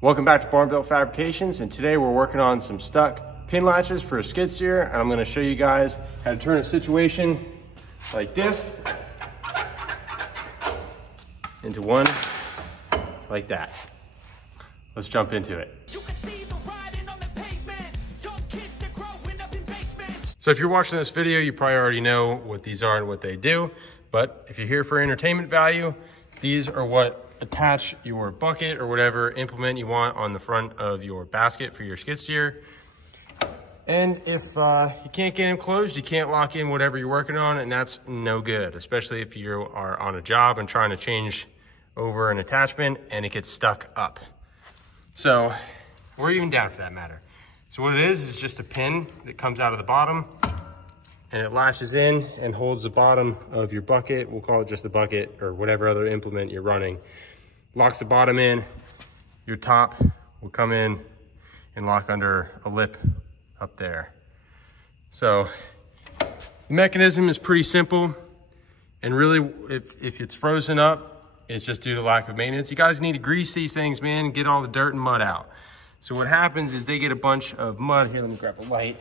Welcome back to BarnBuilt Fabrications, and today we're working on some stuck pin latches for a skid steer, and I'm going to show you guys how to turn a situation like this into one like that. Let's jump into it. So if you're watching this video, you probably already know what these are and what they do, but if you're here for entertainment value, these are what attach your bucket or whatever implement you want on the front of your basket for your skid steer. And if you can't get them closed, you can't lock in whatever you're working on, and that's no good, especially if you are on a job and trying to change over an attachment and it gets stuck up. So, or even down for that matter. So what it is just a pin that comes out of the bottom and it latches in and holds the bottom of your bucket. We'll call it just the bucket or whatever other implement you're running. Locks the bottom in, your top will come in and lock under a lip up there. So the mechanism is pretty simple, and really if it's frozen up, it's just due to lack of maintenance. You guys need to grease these things, man, and get all the dirt and mud out. So what happens is they get a bunch of mud. Here, let me grab a light.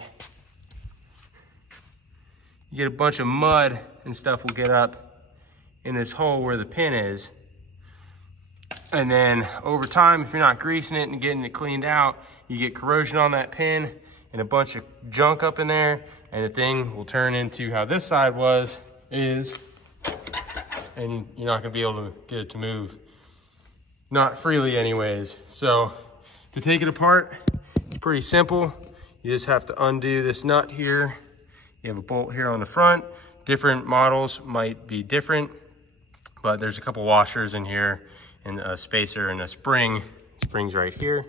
You get a bunch of mud and stuff will get up in this hole where the pin is. And then over time, if you're not greasing it and getting it cleaned out, you get corrosion on that pin and a bunch of junk up in there, and the thing will turn into how this side is, and you're not gonna be able to get it to move. Not freely anyways. So to take it apart, it's pretty simple. You just have to undo this nut here. You have a bolt here on the front. Different models might be different, but there's a couple washers in here and a spacer and a spring. Spring's right here.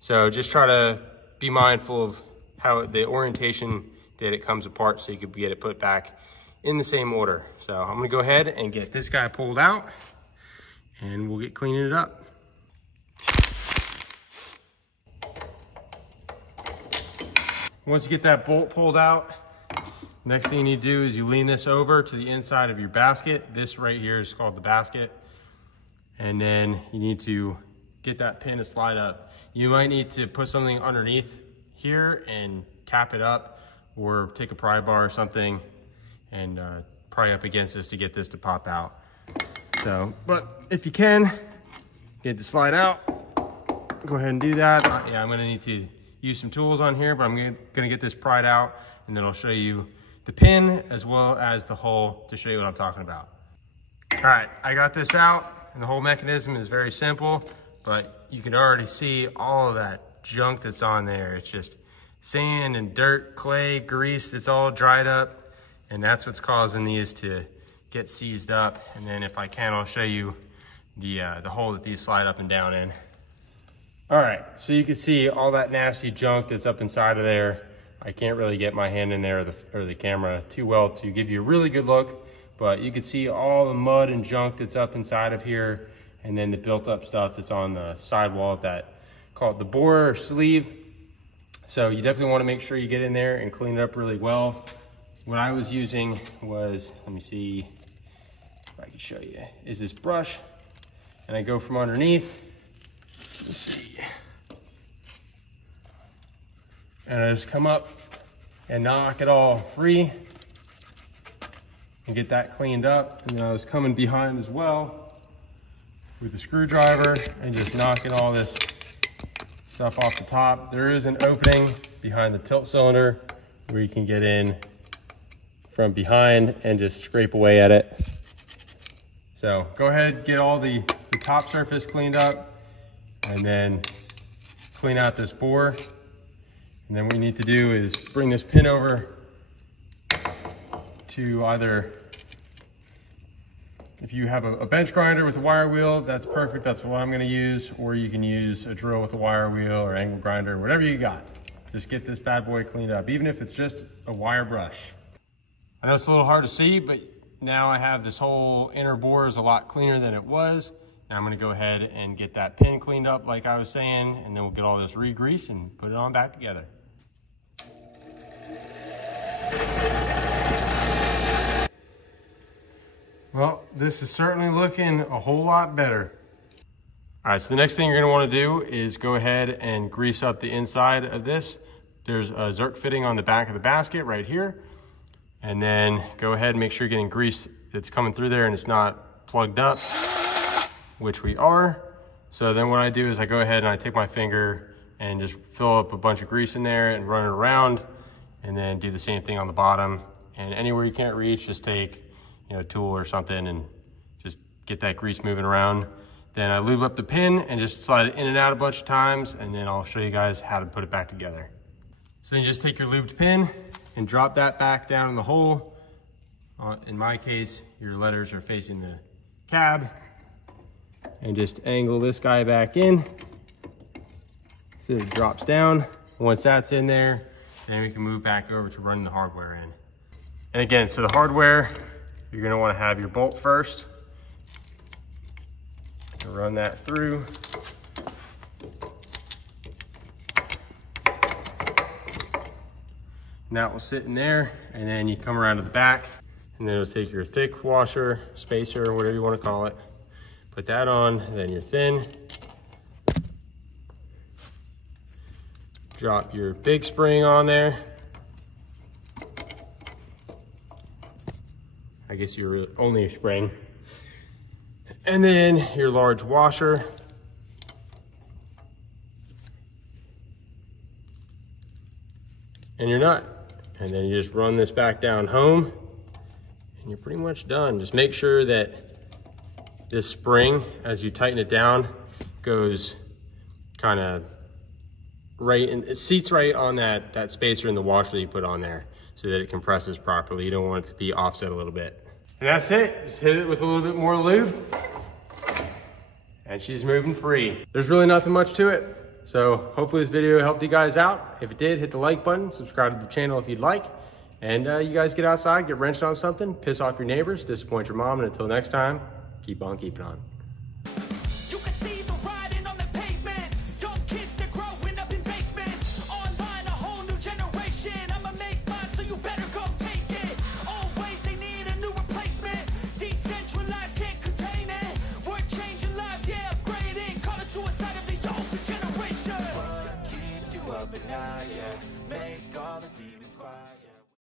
So just try to be mindful of how the orientation that it comes apart so you could get it put back in the same order. So I'm gonna go ahead and get this guy pulled out and we'll get cleaning it up. Once you get that bolt pulled out, next thing you need to do is you lean this over to the inside of your basket. This right here is called the basket. And then you need to get that pin to slide up. You might need to put something underneath here and tap it up, or take a pry bar or something and pry up against this to get this to pop out. So, but if you can get it to slide out, go ahead and do that. Yeah, I'm gonna need to use some tools on here, but I'm gonna get this pried out, and then I'll show you the pin as well as the hole to show you what I'm talking about. All right, I got this out, and the whole mechanism is very simple, but you can already see all of that junk that's on there. It's just sand and dirt, clay, grease that's all dried up, and that's what's causing these to get seized up. And then if I can, I'll show you the hole that these slide up and down in. All right, so you can see all that nasty junk that's up inside of there. I can't really get my hand in there or the camera too well to give you a really good look, but you can see all the mud and junk that's up inside of here, and then the built up stuff that's on the sidewall of that, called the bore or sleeve. So you definitely want to make sure you get in there and clean it up really well. What I was using was, let me see if I can show you, is this brush, and I go from underneath. Let's see. And I just come up and knock it all free and get that cleaned up. And then I was coming behind as well with the screwdriver and just knocking all this stuff off the top. There is an opening behind the tilt cylinder where you can get in from behind and just scrape away at it. So go ahead, get all the top surface cleaned up, and then clean out this bore. And then what we need to do is bring this pin over to either, if you have a bench grinder with a wire wheel, that's perfect, that's what I'm gonna use, or you can use a drill with a wire wheel or angle grinder, whatever you got. Just get this bad boy cleaned up, even if it's just a wire brush. I know it's a little hard to see, but now I have this whole inner bore is a lot cleaner than it was. Now I'm gonna go ahead and get that pin cleaned up like I was saying, and then we'll get all this re-greased and put it on back together. Well, this is certainly looking a whole lot better. All right, so the next thing you're gonna wanna do is go ahead and grease up the inside of this. There's a Zerk fitting on the back of the basket right here. And then go ahead and make sure you're getting grease that's coming through there and it's not plugged up, which we are. So then what I do is I go ahead and I take my finger and just fill up a bunch of grease in there and run it around, and then do the same thing on the bottom. And anywhere you can't reach, just take a tool or something and just get that grease moving around. Then I lube up the pin and just slide it in and out a bunch of times, and then I'll show you guys how to put it back together. So then you just take your lubed pin and drop that back down in the hole. In my case, your letters are facing the cab. And just angle this guy back in so it drops down. Once that's in there, then we can move back over to running the hardware in. And again, so the hardware, you're gonna wanna have your bolt first. Run that through. And that will sit in there, and then you come around to the back, and then it'll take your thick washer, spacer, whatever you want to call it. Put that on, then your thin. Drop your big spring on there. I guess you're only a spring. And then your large washer. And your nut. And then you just run this back down home and you're pretty much done. Just make sure that this spring, as you tighten it down, goes kind of right, and it seats right on that spacer in the washer that you put on there so that it compresses properly. You don't want it to be offset a little bit. And that's it. Just hit it with a little bit more lube and she's moving free. There's really nothing much to it. So hopefully this video helped you guys out. If it did, hit the like button, subscribe to the channel if you'd like. And you guys get outside, get wrenched on something, piss off your neighbors, disappoint your mom, and until next time, keep on keeping on.